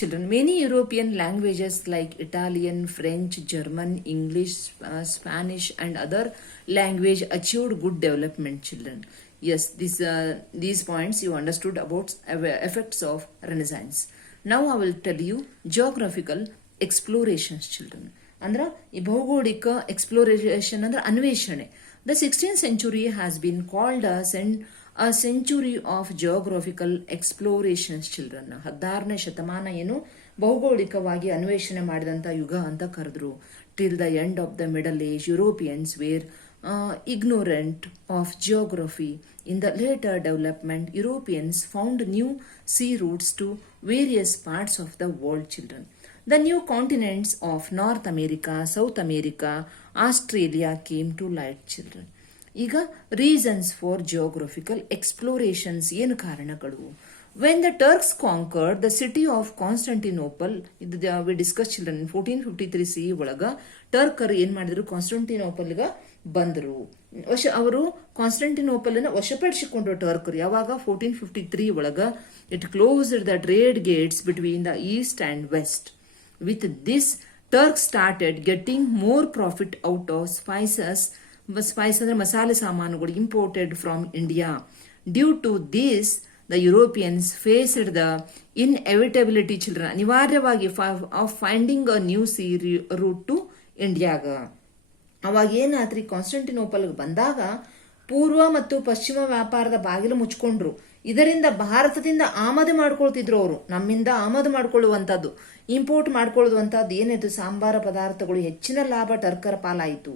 Children, many European languages like Italian, French, German, English, Spanish, and other language achieved good development. Children, yes, these points you understood about effects of Renaissance. Now I will tell you geographical explorations. Children, ಅಂದ್ರ ಈ ಭೌಗೋಳಿಕ exploration ಅಂದ್ರೆ ಅನ್ವೇಷಣೆ. The 16th century has been called a century of geographical explorations. Children, 16ನೇ ಶತಮಾನ ಏನು ಭೌಗೋಳಿಕವಾಗಿ ಅನ್ವೇಷಣೆ ಮಾಡಿದಂತ ಯುಗ ಅಂತ ಕರೆದ್ರು. Till the end of the Middle Age, Europeans were ignorant of geography. In the later development, Europeans found new sea routes to various parts of the world. Children, the new continents of North America, South America, Australia came to light. Children, ಈಗ reasons for geographical ಎಕ್ಸ್ಪ್ಲೋರೇಷನ್ಸ್ ಏನು ಕಾರಣಗಳು? When the Turks conquered the city of Constantinople, ಇದು we discuss children 1453 CE ಒಳಗ ಟರ್ಕರ್ ಏನ್ ಮಾಡಿದ್ರು, ಕಾನ್ಸ್ಟಂಟಿನೋಪಲ್ಗ ಬಂದರು. ಅವರು Constantinople ಅನ್ನು ವಶಪಡಿಸಿಕೊಂಡ್ರು ಟರ್ಕರ್. ಯಾವಾಗ? 1453 ಒಳಗ. It closed the trade gates between the East and West. With this Turk started getting more profit out of spices ಅಂದ್ರೆ ಮಸಾಲೆ ಸಾಮಾನುಗಳು imported from India. Due to this the Europeans faced the inevitability. Children, ಅನಿವಾರ್ಯವಾಗಿ of finding a new sea route to ಇಂಡಿಯಾಗ. ಅವಾಗ ಏನಾತ್ರಿ, ಕಾನ್ಸ್ಟಂಟಿನೋಪಲ್ಗೆ ಬಂದಾಗ ಪೂರ್ವ ಮತ್ತು ಪಶ್ಚಿಮ ವ್ಯಾಪಾರದ ಬಾಗಿಲು ಮುಚ್ಕೊಂಡ್ರು. ಇದರಿಂದ ಭಾರತದಿಂದ ಆಮದು ಮಾಡ್ಕೊಳ್ತಿದ್ರು ಅವರು. ನಮ್ಮಿಂದ ಆಮದು ಮಾಡ್ಕೊಳ್ಳುವಂಥದ್ದು, ಇಂಪೋರ್ಟ್ ಮಾಡ್ಕೊಳ್ಳುವಂಥದ್ದು ಏನಿತ್ತು, ಸಾಂಬಾರ ಪದಾರ್ಥಗಳು ಹೆಚ್ಚಿನ ಲಾಭ ಟರ್ಕರ ಪಾಲಾಯಿತು.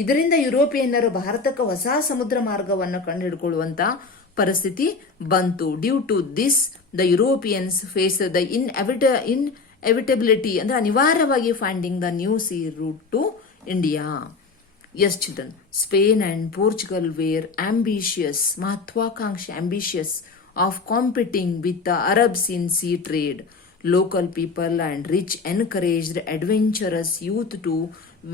ಇದರಿಂದ ಯುರೋಪಿಯನ್ನರು ಭಾರತಕ್ಕೆ ಹೊಸ ಸಮುದ್ರ ಮಾರ್ಗವನ್ನು ಕಂಡುಹಿಡ್ಕೊಳ್ಳುವಂತ ಪರಿಸ್ಥಿತಿ ಬಂತು. Due to this the Europeans face the inevitability ಅಂದ್ರೆ ಅನಿವಾರ್ಯವಾಗಿ finding the new sea route to India. Yes children, Spain and Portugal were ambitious, ಮಹತ್ವಾಕಾಂಕ್ಷಿ ambitious of competing with the Arabs in sea trade. Local people and rich encouraged adventurous youth to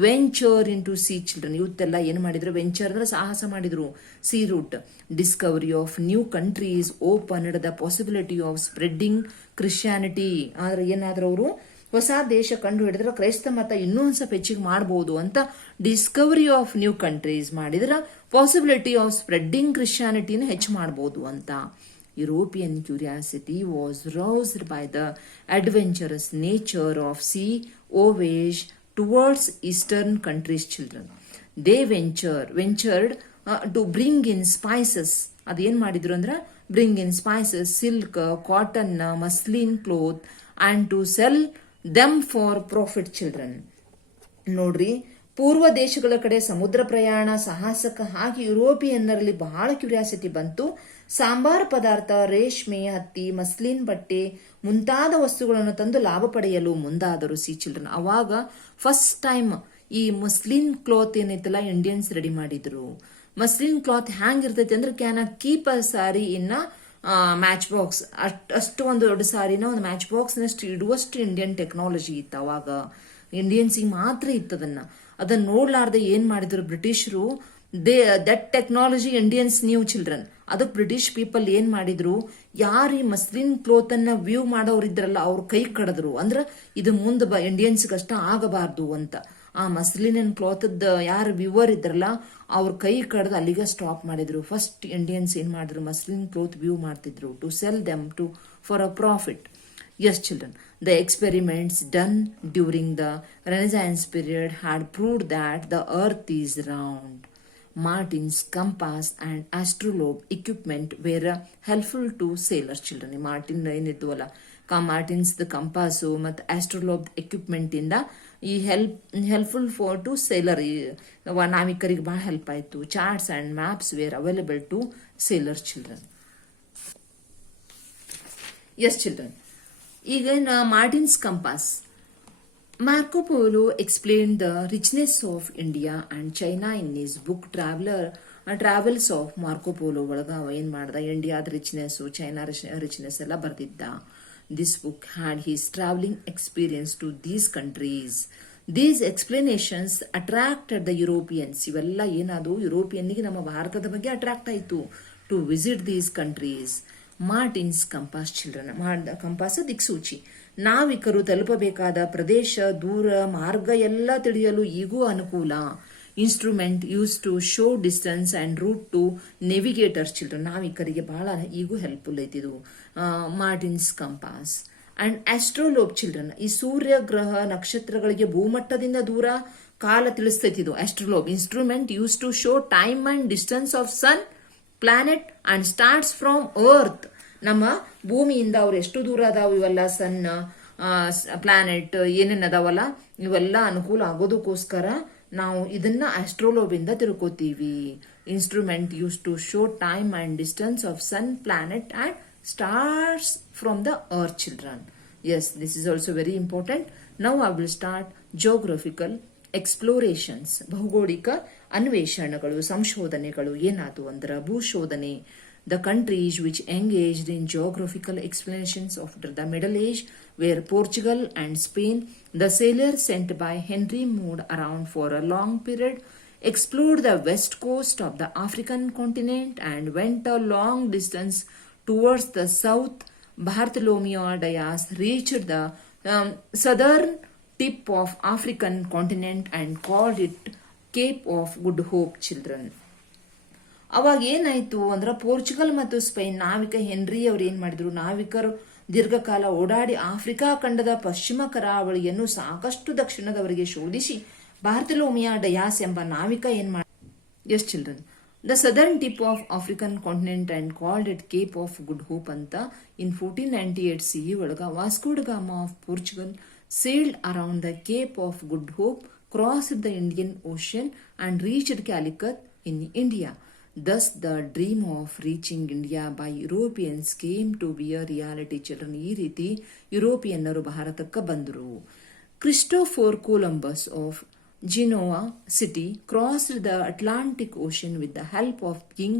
venture into sea. Children, youth ಎಲ್ಲ ಏನು ಮಾಡಿದ್ರು, venture ಅಂದ್ರೆ ಸಾಹಸ ಮಾಡಿದ್ರು. Sea route. Discovery of new countries opened the possibility of spreading Christianity. ಆದ್ರೆ ಏನಾದ್ರೂ ಅವರು ಹೊಸ ದೇಶ ಕಂಡು ಹಿಡಿದ್ರೆ ಕ್ರೈಸ್ತ ಮತ ಇನ್ನೂ ಒಂದು ಸ್ವಲ್ಪ ಹೆಚ್ಚಿಗೆ ಮಾಡಬಹುದು ಅಂತ ಡಿಸ್ಕವರಿ ಆಫ್ ನ್ಯೂ ಕಂಟ್ರೀಸ್ ಮಾಡಿದ್ರ ಪಾಸಿಬಿಲಿಟಿ ಆಫ್ ಸ್ಪ್ರೆಡ್ಡಿಂಗ್ ಕ್ರಿಶ್ಚಿಯಾನಿಟಿನ ಹೆಚ್ಚು ಮಾಡಬಹುದು ಅಂತ. European curiosity was roused by the adventurous nature of sea voyage towards eastern countries. Children, they ventured to bring in spices. ಅದೇನ್ ಮಾಡಿದ್ರು ಅಂದ್ರೆ bring in spices, silk, cotton, muslin cloth and to sell them for profit. Children, ನೋಡ್ರಿ, ಪೂರ್ವ ದೇಶಗಳ ಕಡೆ ಸಮುದ್ರ ಪ್ರಯಾಣ ಸಾಹಸಕ ಹಾಗೆ ಯುರೋಪಿಯನ್ನರಲ್ಲಿ ಬಹಳ ಕ್ಯೂರಿಯಾಸಿಟಿ ಬಂತು. ಸಾಂಬಾರ ಪದಾರ್ಥ, ರೇಷ್ಮೆ, ಹತ್ತಿ, ಮಸ್ಲಿನ್ ಬಟ್ಟೆ ಮುಂತಾದ ವಸ್ತುಗಳನ್ನು ತಂದು ಲಾಭ ಪಡೆಯಲು ಮುಂದಾದರು. ಸಿ ಚಿಲ್ಡ್ರನ್, ಅವಾಗ ಫಸ್ಟ್ ಟೈಮ್ ಈ ಮಸ್ಲಿನ್ ಕ್ಲಾತ್ ಏನೈತಲ್ಲ ಇಂಡಿಯನ್ಸ್ ರೆಡಿ ಮಾಡಿದ್ರು. ಮಸ್ಲಿನ್ ಕ್ಲಾತ್ ಹ್ಯಾಂಗಿರ್ತೈತಿ ಅಂದ್ರೆ can keep a sorry in match box. ಅಷ್ಟು ಒಂದು ದೊಡ್ಡ ಸಾರಿನ ಒಂದು ಮ್ಯಾಚ್ ಬಾಕ್ಸ್ ನಷ್ಟು ಇಡುವಷ್ಟು ಇಂಡಿಯನ್ ಟೆಕ್ನಾಲಜಿ ಇತ್ತು ಅವಾಗ. ಇಂಡಿಯನ್ಸಿಗೆ ಮಾತ್ರ ಇತ್ತದನ್ನ. ಅದನ್ನ ನೋಡ್ಲಾರ್ದೆ ಏನ್ ಮಾಡಿದ್ರು ಬ್ರಿಟಿಷರು, that technology Indians new. Children, ಅದಕ್ಕೆ ಬ್ರಿಟಿಷ್ ಪೀಪಲ್ ಏನ್ ಮಾಡಿದ್ರು, ಯಾರು ಈ ಮಸ್ಲಿನ್ ಕ್ಲೋತ್ ಅನ್ನ ವ್ಯೂ ಮಾಡೋರಿದ್ರಲ್ಲ ಅವ್ರ ಕೈ ಕಡದ್ರು. ಅಂದ್ರ ಇದು ಮುಂದೆ ಇಂಡಿಯನ್ಸ್ಗೆ ಅಷ್ಟ ಆಗಬಾರ್ದು ಅಂತ. ಆ ಮಸ್ಲಿನ್ ಕ್ಲಾತ್ ಯಾರು ವ್ಯೂವರ್ ಇದ್ರಲ್ಲ ಅವ್ರ ಕೈ ಕಡ್ದು ಅಲ್ಲಿಗೆ ಸ್ಟಾಪ್ ಮಾಡಿದ್ರು. ಫಸ್ಟ್ ಇಂಡಿಯನ್ಸ್ ಏನ್ ಮಾಡಿದ್ರು, ಮಸ್ಲಿನ್ ಕ್ಲೋತ್ ವ್ಯೂ ಮಾಡ್ತಿದ್ರು to sell them to for a profit. Yes, children, the experiments done during the Renaissance period had proved that the earth is round. Martin's compass and astrolabe equipment were helpful to sailors. Children, Martin ಏನಿದ್ವಲ್ಲ, Martin's the compass ಮತ್ತು astrolabe equipment ಇಂದ ಈ helpful for to sailor, ನಾವಿಕರಿಗೆ ಬಹಳ help ಆಯಿತು. Charts and maps were available to sailor. Children, yes children, ಈಗ Martin's compass. Marco Polo explained the richness of India and China in his book Travels of Marco Polo ಒಳಗ ಏನ್ ಮಾಡ್ದ, ಇಂಡಿಯಾದ richness, China richness ಎಲ್ಲ ಬರ್ದಿದ್ದ. This book had his traveling experience to these countries. These explanations attracted the Europeans. ಇವೆಲ್ಲ ಏನಾದ್ರು ಯುರೋಪಿಯನ್ನಿಗೆ ನಮ್ಮ ಭಾರತದ ಬಗ್ಗೆ ಅಟ್ರಾಕ್ಟ್ ಆಯಿತು to visit these countries. Martin's compass. Children, compass ದಿಕ್ಸೂಚಿ. ನಾವಿಕರು ತಲುಪಬೇಕಾದ ಪ್ರದೇಶ, ದೂರ, ಮಾರ್ಗ ಎಲ್ಲ ತಿಳಿಯಲು ಈಗೂ ಅನುಕೂಲ. Instrument use to show distance and route to navigators children. ನಾವಿಕರಿಗೆ ಬಹಳ ಈಗೂ ಹೆಲ್ಪ್ಫುಲ್ ಐತಿದು. Martin's compass and astrolabe children. ಈ ಸೂರ್ಯ, ಗ್ರಹ, ನಕ್ಷತ್ರಗಳಿಗೆ ಭೂಮಟ್ಟದಿಂದ ದೂರ ಕಾಲ ತಿಳಿಸ್ತೈತಿ ಇದು astrolabe. Instrument use to show time and distance of sun, planet and stars from earth. ನಮ್ಮ ಭೂಮಿಯಿಂದ ಅವ್ರು ಎಷ್ಟು ದೂರ ಅದಾವ ಇವೆಲ್ಲ, ಸನ್, ಪ್ಲಾನೆಟ್ ಏನೇನ್ ಅದಾವಲ್ಲ ಇವೆಲ್ಲ ಅನುಕೂಲ ಆಗೋದಕ್ಕೋಸ್ಕರ ನಾವು ಇದನ್ನ ಆಸ್ಟ್ರೋಲೋಬ್ ಇಂದ ತಿಳ್ಕೊತೀವಿ. Instrument use to show time and distance of sun, planet and stars from the earth children. Yes, this is also very important. Now I will start geographical explorations. ಭೌಗೋಳಿಕ ಅನ್ವೇಷಣೆಗಳು, ಸಂಶೋಧನೆಗಳು ಏನಾದವು ಅಂದ್ರೆ ಭೂಶೋಧನೆ. The countries which engaged in geographical explanations after the Middle Age were Portugal and Spain. The sailors sent by Henry moved around for a long period, explored the west coast of the African continent and went a long distance towards the south. Bartholomew Dias reached the southern tip of African continent and called it Cape of Good Hope children. ಅವಾಗ ಏನಾಯ್ತು ಅಂದ್ರೆ Portugal ಮತ್ತು Spain ನಾವಿಕ henry ಅವರು ಏನ್ ಮಾಡಿದ್ರು, ನಾವಿಕರು ದೀರ್ಘಕಾಲ ಓಡಾಡಿ Africa ಖಂಡದ ಪಶ್ಚಿಮ ಕರಾವಳಿಯನ್ನು ಸಾಕಷ್ಟು ದಕ್ಷಿಣದವರೆಗೆ ಶೋಧಿಸಿ ಬಾರ್ತಲೋಮಿಯಾ ಡಯಾಸ್ ಎಂಬ ನಾವಿಕ ಏನ್ ಮಾಡಿ, yes children, the southern tip of African continent and called it Cape of Good Hope ಅಂತ ಇನ್ 1498 CE ಒಳಗ Vasco da Gama of Portugal sailed around the Cape of Good Hope, crossed the Indian Ocean and reached Calicut in India. Thus the dream of reaching India by Europeans came to be a reality children. ಈ ರೀತಿ ಯುರೋಪಿಯನ್ನರು ಭಾರತಕ್ಕೆ ಬಂದರು. Christopher Columbus of Genoa city crossed the Atlantic Ocean with the help of King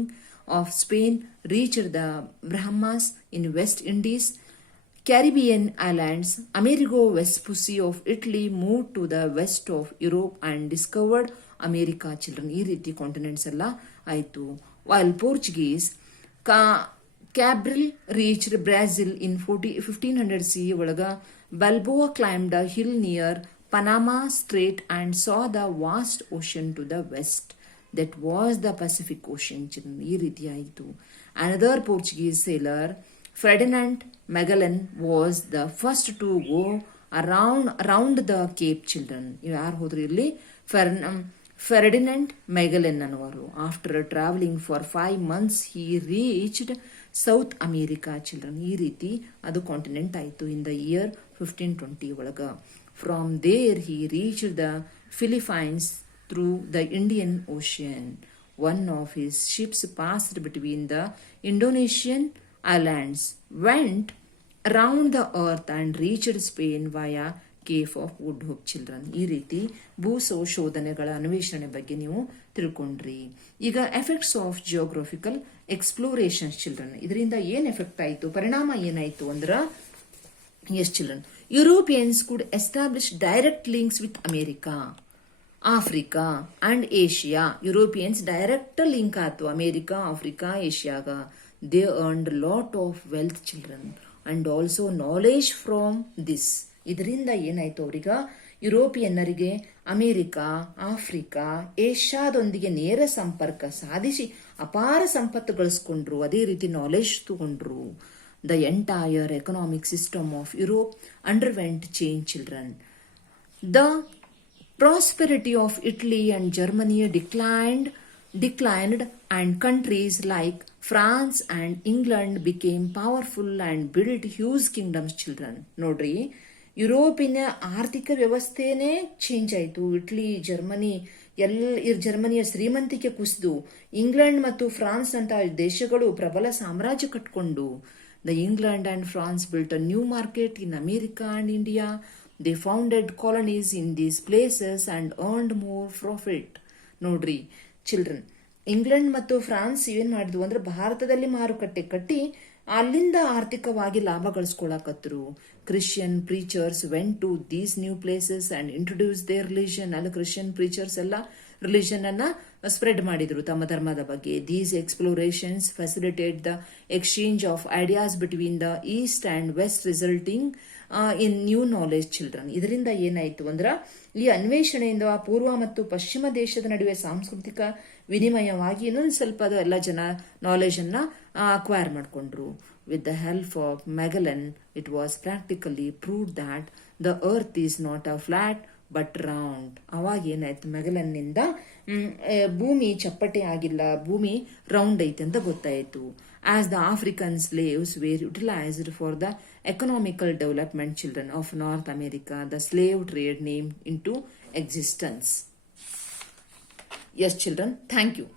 of Spain, reached the Bahamas in West Indies, Caribbean islands. Amerigo Vespucci of Italy moved to the west of Europe and discovered America children. ಈ ರೀತಿ continents ಎಲ್ಲ ಆಯಿತು. While Portuguese Cabral reached Brazil in 1500 CE ಒಳಗ Balboa climbed a hill near Panama Strait and saw the vast ocean to the west. That was the Pacific Ocean children. ಈ ರೀತಿ ಆಯಿತು. Another Portuguese sailor, Ferdinand Magellan, was the first to go around the Cape children. ಯಾರು ಹೋದ್ರು ಇಲ್ಲಿ? Ferdinand Magellan ಅನ್ನುವರು. After travelling for 5 months he reached South America children. ಈ ರೀತಿ ಅದು ಕಾಂಟಿನೆಂಟ್ ಆಯಿತು ಇನ್ ದ ಇಯರ್ 1520 ಒಳಗ. From there he reached the Philippines through the Indian Ocean. One of his ships passed between the Indonesian islands, went around the earth and reached Spain via Cape of Good Hope children. ಈ ರೀತಿ ಭೂ ಸಂಶೋಧನೆಗಳ ಅನ್ವೇಷಣೆ ಬಗ್ಗೆ ನೀವು ತಿಳ್ಕೊಂಡ್ರಿ. ಈಗ effects of geographical explorations children. ಇದರಿಂದ ಏನ್ ಎಫೆಕ್ಟ್ ಆಯಿತು, ಪರಿಣಾಮ ಏನಾಯ್ತು ಅಂದ್ರ, yes children, Europeans could establish direct links with America, Africa and Asia. Europeans direct link ಆತು ಅಮೇರಿಕಾ, ಆಫ್ರಿಕಾ, ಏಷ್ಯಾಗ. They earned lot of wealth children and also knowledge from this. ಇದರಿಂದ ಏನಾಯ್ತು ಅವ್ರಿಗ, ಯುರೋಪಿಯನ್ನರಿಗೆ ಅಮೇರಿಕಾ, ಆಫ್ರಿಕಾ, ಏಷ್ಯಾದೊಂದಿಗೆ ನೇರ ಸಂಪರ್ಕ ಸಾಧಿಸಿ ಅಪಾರ ಸಂಪತ್ತು ಗಳಿಸ್ಕೊಂಡ್ರು. ಅದೇ ರೀತಿ ನಾಲೆಜ್ ತಗೊಂಡ್ರು. The entire economic system of Europe underwent change children. The prosperity of Italy and Germany declined and countries like France and England became powerful and built huge kingdoms children. ನೋಡ್ರಿ, ಯುರೋಪಿನ ಆರ್ಥಿಕ ವ್ಯವಸ್ಥೆನೇ ಚೇಂಜ್ ಆಯಿತು. ಇಟ್ಲಿ, Germany ಜರ್ಮನಿಯ ಶ್ರೀಮಂತಿಕೆ ಕುಸಿದು England ಮತ್ತು France ಅಂತ ದೇಶಗಳು ಪ್ರಬಲ ಸಾಮ್ರಾಜ್ಯ ಕಟ್ಕೊಂಡು. The England and France built a new market in America and India. They founded colonies in these places and earned more profit. ನೋಡ್ರಿ ಚಿಲ್ಡ್ರನ್, ಇಂಗ್ಲೆಂಡ್ ಮತ್ತು ಫ್ರಾನ್ಸ್ ಏನ್ ಮಾಡಿದ್ವು ಅಂದ್ರೆ ಭಾರತದಲ್ಲಿ ಮಾರುಕಟ್ಟೆ ಕಟ್ಟಿ ಅಲ್ಲಿಂದ ಆರ್ಥಿಕವಾಗಿ ಲಾಭ ಗಳಿಸ್ಕೊಳಕತ್ರು. Christian preachers went to these new places and introduce their religion. ಅಲ್ಲಿ ಕ್ರಿಶ್ಚಿಯನ್ ಪ್ರೀಚರ್ಸ್ ಎಲ್ಲ ರಿಲಿಜನ್ ಅನ್ನ ಸ್ಪ್ರೆಡ್ ಮಾಡಿದ್ರು, ತಮ್ಮ ಧರ್ಮದ ಬಗ್ಗೆ. These explorations facilitate the exchange of ideas between the East and west, resulting in new knowledge children. ಇದರಿಂದ ಏನಾಯ್ತು ಅಂದ್ರೆ ಈ ಅನ್ವೇಷಣೆಯಿಂದ ಪೂರ್ವ ಮತ್ತು ಪಶ್ಚಿಮ ದೇಶದ ನಡುವೆ ಸಾಂಸ್ಕೃತಿಕ ವಿನಿಮಯವಾಗಿ ಇನ್ನೊಂದು ಸ್ವಲ್ಪ ಅದು ಎಲ್ಲ ಜನ ನಾಲೆಜ್ ಅನ್ನ ಅಕ್ವೈರ್ ಮಾಡಿಕೊಂಡ್ರು. With the help of Magellan, it was practically proved that the earth is not a flat but round. ಅವಾಗ ಏನಾಯ್ತು, ಮೆಗಲನ್ನಿಂದ ಭೂಮಿ ಚಪ್ಪಟೆ ಆಗಿಲ್ಲ, ಭೂಮಿ ರೌಂಡ್ ಐತೆ ಅಂತ ಗೊತ್ತಾಯಿತು. As the African slaves were utilized for the economical development children of North America, the slave trade came into existence. Yes, children, thank you.